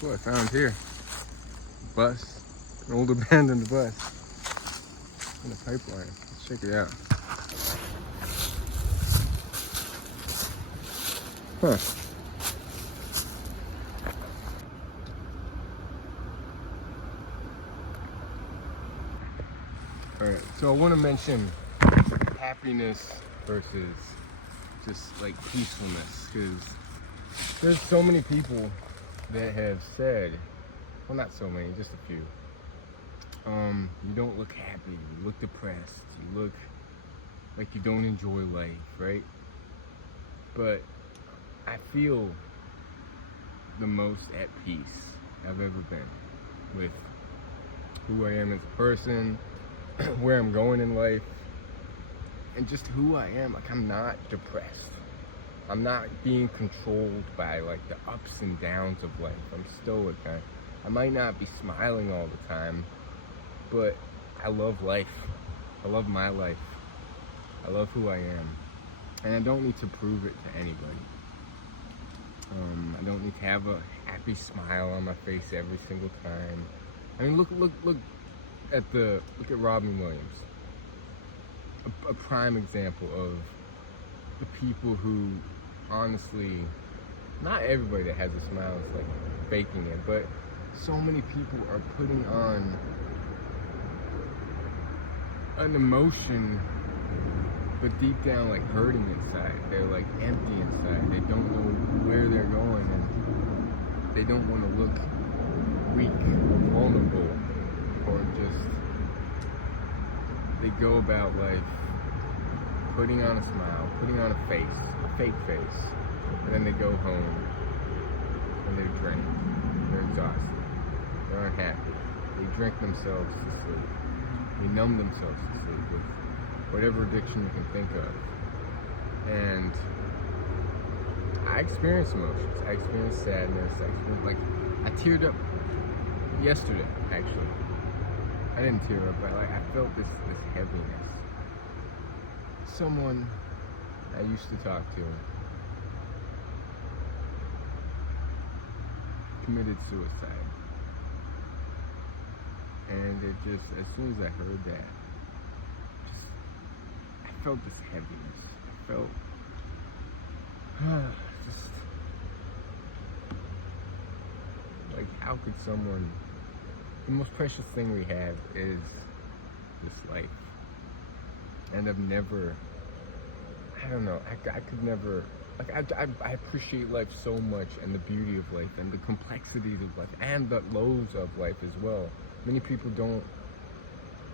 Guess what I found here? Bus. An old abandoned bus. In a pipeline. Let's check it out. Huh. Alright, so I want to mention happiness versus just like peacefulness, because there's so many people that have said, well, not so many, just a few, you don't look happy, you look depressed, you look like you don't enjoy life, right? But I feel the most at peace I've ever been with who I am as a person, where I'm going in life, and just who I am. Like, I'm not depressed. I'm not being controlled by like the ups and downs of life. I'm stoic. I might not be smiling all the time, but I love life. I love my life. I love who I am. And I don't need to prove it to anybody. I don't need to have a happy smile on my face every single time. I mean, look at Robin Williams. A prime example of the people who, honestly, not everybody that has a smile is like faking it, but so many people are putting on an emotion, but deep down like hurting inside. They're like empty inside. They don't know where they're going, and they don't want to look weak or vulnerable, or just they go about life putting on a smile, putting on a face, a fake face, and then they go home and they're drained, they're exhausted, they're unhappy, they drink themselves to sleep, they numb themselves to sleep with whatever addiction you can think of. And I experienced emotions. I experienced sadness. I teared up yesterday, actually. I didn't tear up, but I felt this heaviness. Someone I used to talk to committed suicide. And it just, as soon as I heard that, I felt this heaviness. I felt just like, how could someone, the most precious thing we have is this life. And I've never, I don't know, I could never, like, I appreciate life so much, and the beauty of life, and the complexities of life, and the lows of life as well. Many people don't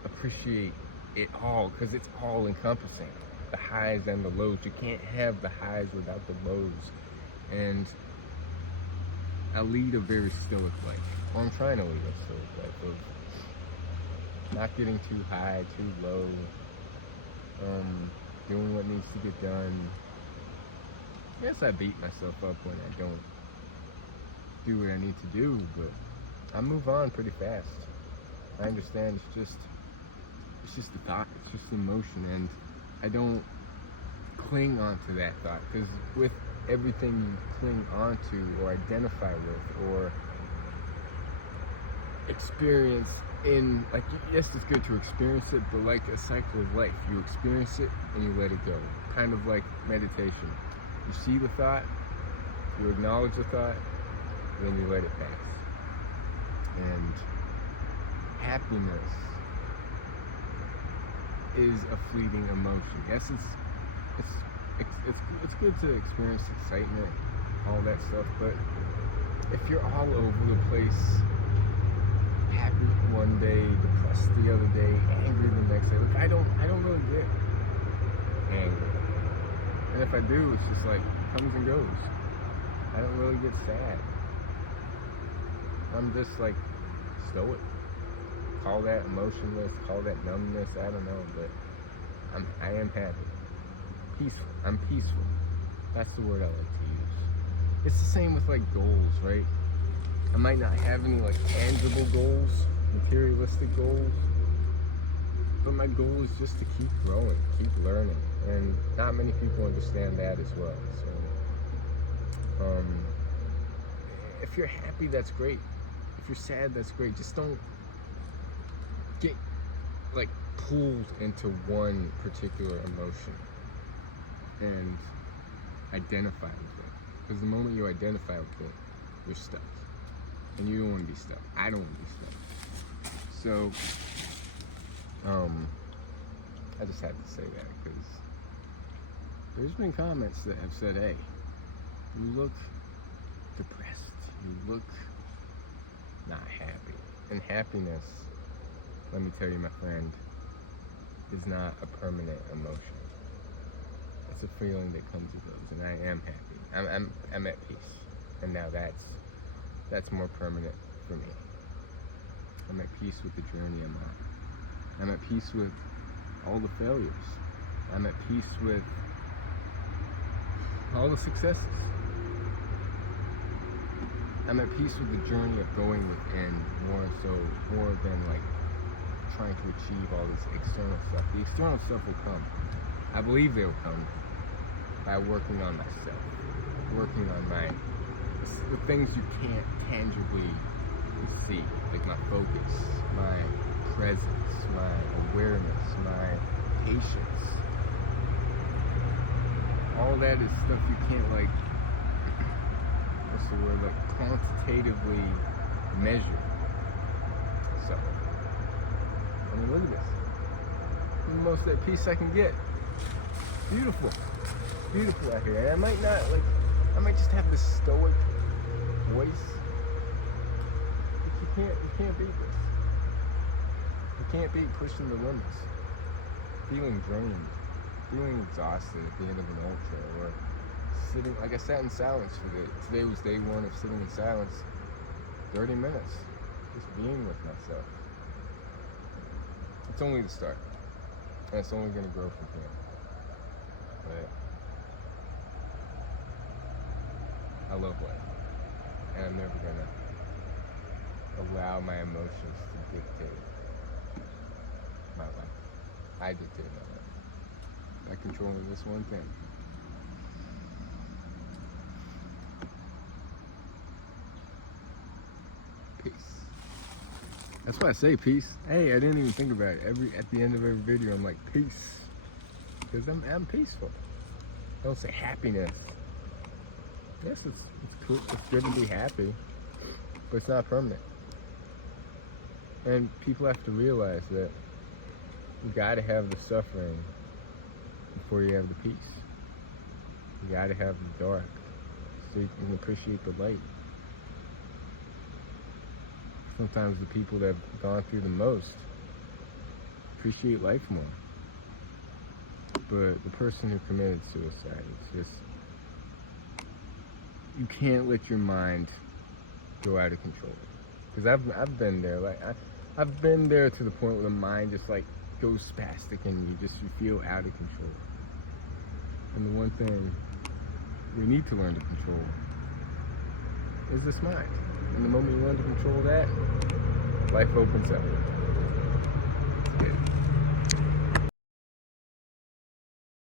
appreciate it all, because it's all encompassing, the highs and the lows. You can't have the highs without the lows. And I lead a very stoic life, or I'm trying to lead a stoic life, of not getting too high, too low, doing what needs to get done. Yes, I beat myself up when I don't do what I need to do, but I move on pretty fast. I understand it's just a thought, it's just emotion, and I don't cling onto that thought, because with everything you cling onto or identify with or experience in, like, yes, it's good to experience it, but like a cycle of life, you experience it and you let it go, kind of like meditation. You see the thought, you acknowledge the thought, and then you let it pass. And happiness is a fleeting emotion. Yes, it's good to experience excitement, all that stuff, but if you're all over the place, happy one day, depressed the other day, angry the next day, like, I don't really get angry. And if I do, it's just like, it comes and goes. I don't really get sad. I'm just like stoic. Call that emotionless, call that numbness, I don't know, but I am happy. Peaceful. I'm peaceful. That's the word I like to use. It's the same with like goals, right? I might not have any like tangible goals, materialistic goals, but my goal is just to keep growing, keep learning, and not many people understand that as well. So if you're happy, that's great. If you're sad, that's great. Just don't get like pulled into one particular emotion and identify with it. Because the moment you identify with it, you're stuck. And you don't want to be stuck. I don't want to be stuck. So, I just had to say that because there's been comments that have said, hey, you look depressed. You look not happy. And happiness, let me tell you, my friend, is not a permanent emotion. It's a feeling that comes and goes, and I am happy. I'm at peace, and now that's more permanent for me. I'm at peace with the journey I'm on. I'm at peace with all the failures. I'm at peace with all the successes. I'm at peace with the journey of going within more than like trying to achieve all this external stuff. The external stuff will come. I believe they will come by working on myself, working on the things you can't tangibly see, like my focus, my presence, my awareness, my patience. All that is stuff you can't like, what's the word, like quantitatively measure. So, I mean, look at this. I'm the most at peace I can get. Beautiful. Beautiful out here. And I might just have this stoic voice. But you can't beat this. You can't beat pushing the limits. Feeling drained. Feeling exhausted at the end of an ultra. Or sitting, like I sat in silence today was day one of sitting in silence. 30 minutes. Just being with myself. It's only the start. And it's only going to grow from here. But I love life. And I'm never going to allow my emotions to dictate my life. I dictate my life. By controlling this one thing. Peace. That's why I say peace. Hey, I didn't even think about it. At the end of every video, I'm like, peace. Because I'm peaceful. I don't say happiness. Yes, it's cool. It's good to be happy. But it's not permanent. And people have to realize that you gotta have the suffering before you have the peace. You gotta have the dark so you can appreciate the light. Sometimes the people that have gone through the most appreciate life more. But the person who committed suicide, it's just, you can't let your mind go out of control. Because I've been there. Like I've been there to the point where the mind just like goes spastic and you feel out of control. And the one thing we need to learn to control is this mind. And the moment you learn to control that, life opens up.